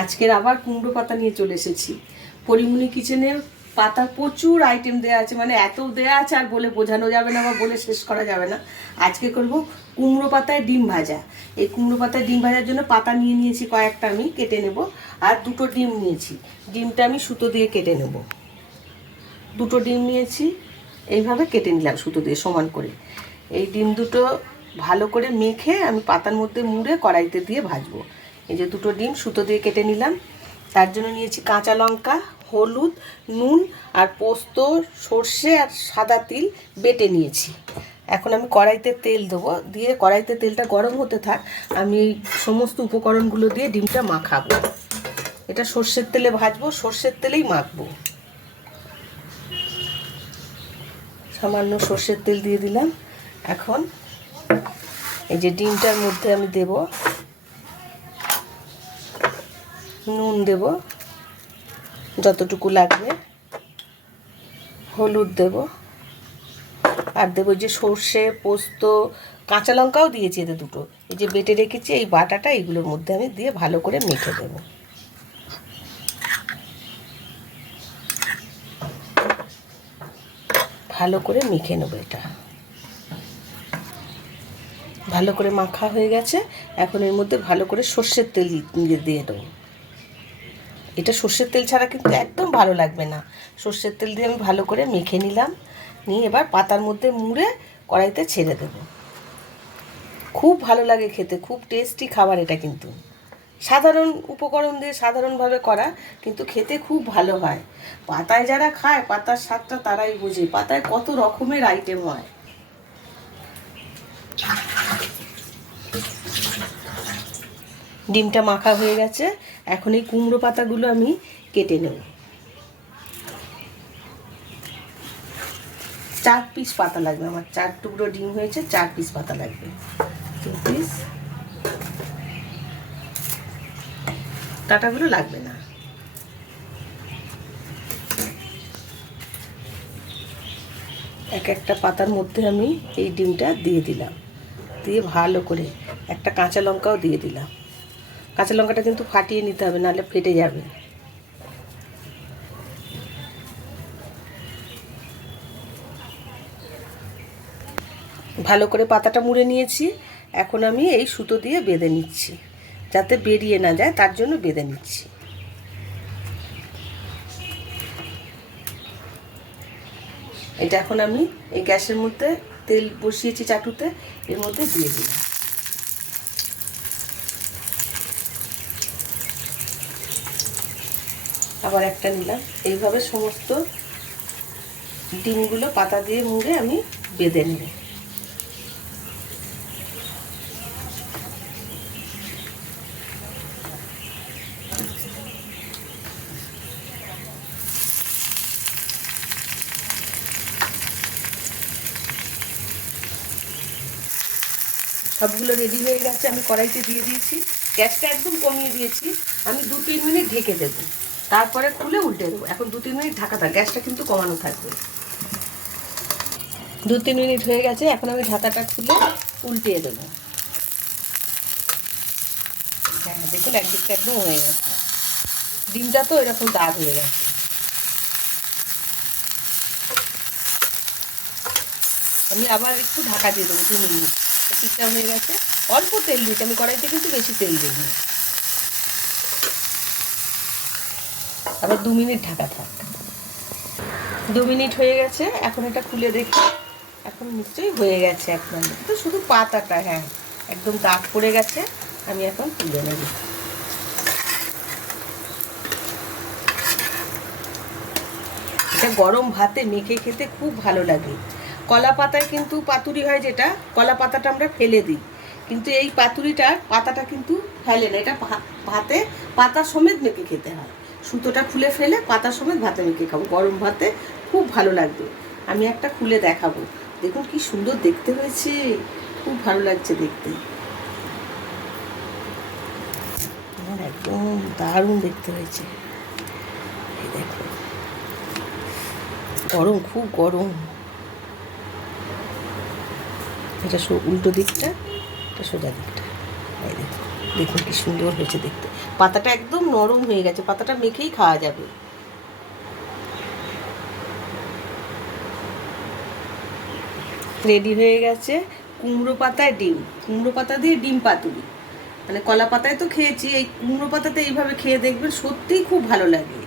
আজকের আবার কুমড়ো পাতা নিয়ে চলে এসেছি। পরিমণি কিচেনে পাতার প্রচুর আইটেম দেওয়া আছে, মানে এত দেওয়া আছে আর বলে বোঝানো যাবে না বা বলে শেষ করা যাবে না। আজকে করব কুমড়ো পাতায় ডিম ভাজা। এই কুমড়ো পাতায় ডিম ভাজার জন্য পাতা নিয়ে নিয়েছি কয়েকটা, আমি কেটে নেব। আর দুটো ডিম নিয়েছি, ডিমটা আমি সুতো দিয়ে কেটে নেব। দুটো ডিম নিয়েছি, এইভাবে কেটে নিলাম সুতো দিয়ে সমান করে। এই ডিম দুটো ভালো করে মেখে আমি পাতার মধ্যে মুড়ে কড়াইতে দিয়ে ভাজবো। এই যে দুটো ডিম সুতো দিয়ে কেটে নিলাম। তার জন্য নিয়েছি কাঁচা লঙ্কা, হলুদ, নুন আর পোস্ত, সর্ষে আর সাদা তিল বেটে নিয়েছি। এখন আমি কড়াইতে তেল দেবো, দিয়ে কড়াইতে তেলটা গরম হতে থাক, আমি এই সমস্ত উপকরণগুলো দিয়ে ডিমটা মাখাবো। এটা সর্ষের তেলে ভাজবো, সর্ষের তেলেই মাখবো। সামান্য সর্ষের তেল দিয়ে দিলাম। এখন এই যে ডিমটার মধ্যে আমি দেব নুন, দেব যতটুকু লাগবে, হলুদ দেব, আর দেবো যে সর্ষে, পোস্ত, কাঁচা লঙ্কাও দিয়েছি এতে দুটো। এই যে বেটে রেখেছি এই বাটাটা এইগুলোর মধ্যে আমি দিয়ে ভালো করে মেখে দেবো। ভালো করে মেখে নেবো। এটা ভালো করে মাখা হয়ে গেছে। এখন এর মধ্যে ভালো করে সর্ষের তেল দিয়ে দেবো। এটা সর্ষের তেল ছাড়া কিন্তু একদম ভালো লাগবে না। সর্ষের তেল দিয়ে আমি ভালো করে মেখে নিলাম, নিয়ে এবার পাতার মধ্যে মুড়ে কড়াইতে ছেড়ে দেবো। খুব ভালো লাগে খেতে, খুব টেস্টি খাবার এটা। কিন্তু সাধারণ উপকরণ দিয়ে সাধারণভাবে করা, কিন্তু খেতে খুব ভালো হয়। পাতায় যারা খায় পাতার স্বাদটা তারাই বোঝে, পাতায় কত রকমের আইটেম হয়। ডিমটা মাখা হয়ে গেছে। এখন এই কুমড়ো পাতাগুলো আমি কেটে নেব। 4 পিস পাতা লাগবে আমার, 4 টুকরো ডিম হয়েছে, 4 পিস পাতা লাগবে। 2 পিস, কাঁটাগুলো লাগবে না। এক একটা পাতার মধ্যে আমি এই ডিমটা দিয়ে দিলাম, দিয়ে ভালো করে একটা কাঁচা লঙ্কাও দিয়ে দিলাম। কাঁচা লঙ্কাটা কিন্তু ফাটিয়ে নিতে হবে, নাহলে ফেটে যাবে। ভালো করে পাতাটা মুড়ে নিয়েছি। এখন আমি এই সুতো দিয়ে বেঁধে নিচ্ছি, যাতে বেরিয়ে না যায়, তার জন্য বেঁধে নিচ্ছি। এটা এখন আমি এই গ্যাসের মধ্যে তেল বসিয়েছি চাটুতে, এর মধ্যে দিয়ে দিলাম। আবার একটা নিলাম। এইভাবে সমস্ত ডিমগুলো পাতা দিয়ে মুড়ে আমি বেঁধে নেব। সবগুলো রেডি হয়ে গেছে, আমি কড়াইতে দিয়ে দিয়েছি। গ্যাসটা একদম কমিয়ে দিয়েছি। আমি 2-3 মিনিট ঢেকে দেবো, তারপরে খুলে উল্টে দেবো। এখন 2-3 মিনিট ঢাকা থাক, গ্যাসটা কিন্তু কমানো থাকবে। 2-3 মিনিট হয়ে গেছে, এখন আমি ঢাকাটা খুলে উল্টিয়ে দেবো। হ্যাঁ, দেখুন একদিকটা একদম হয়ে গেছে। ডিমটা তো এরকম দাগ হয়ে গেছে। আমি আবার একটু ঢাকা দিয়ে দেবো 2 মিনিট। পিঠটা হয়ে গেছে। অল্প তেল দিয়েছি আমি কড়াইতে, কিন্তু বেশি তেল দিইনি। আবার 2 মিনিট ঢাকা থাক। 2 মিনিট হয়ে গেছে, এখন এটা খুলে দেখি। এখন নিশ্চয়ই হয়ে গেছে। এখন তো শুধু পাতাটা, হ্যাঁ একদম দাগ পড়ে গেছে। আমি এখন তুলে নেব। এটা গরম ভাতে মেখে খেতে খুব ভালো লাগে। কলা পাতায় কিন্তু পাতুরি হয়, যেটা কলা পাতাটা আমরা ফেলে দিই, কিন্তু এই পাতুরিটার পাতাটা কিন্তু ফেলে না। এটা ভাতে পাতা সমেত মেখে খেতে হয়। সুতোটা খুলে ফেলে পাতা সমেত ভাতে মেখে খাবো, গরম ভাতে খুব ভালো লাগবে। আমি একটা খুলে দেখাবো, দেখুন কি সুন্দর দেখতে হয়েছে, খুব ভালো লাগছে দেখতে। একদম দারুণ দেখতে হয়েছে। এই দেখো, গরম, খুব গরম। এটা উল্টো দিকটা, এটা সোজা দিকটা। এই দেখো। দেখুন কি সুন্দর হয়েছে দেখতে, পাতাটা একদম নরম হয়ে গেছে, পাতাটা মেখেই খাওয়া যাবে। রেডি হয়ে গেছে কুমড়ো পাতায় ডিম, কুমড়ো পাতা দিয়ে ডিম পাতুরি। মানে কলা পাতায় তো খেয়েছি, এই কুমড়ো পাতাতে এইভাবে খেয়ে দেখবেন, সত্যিই খুব ভালো লাগে।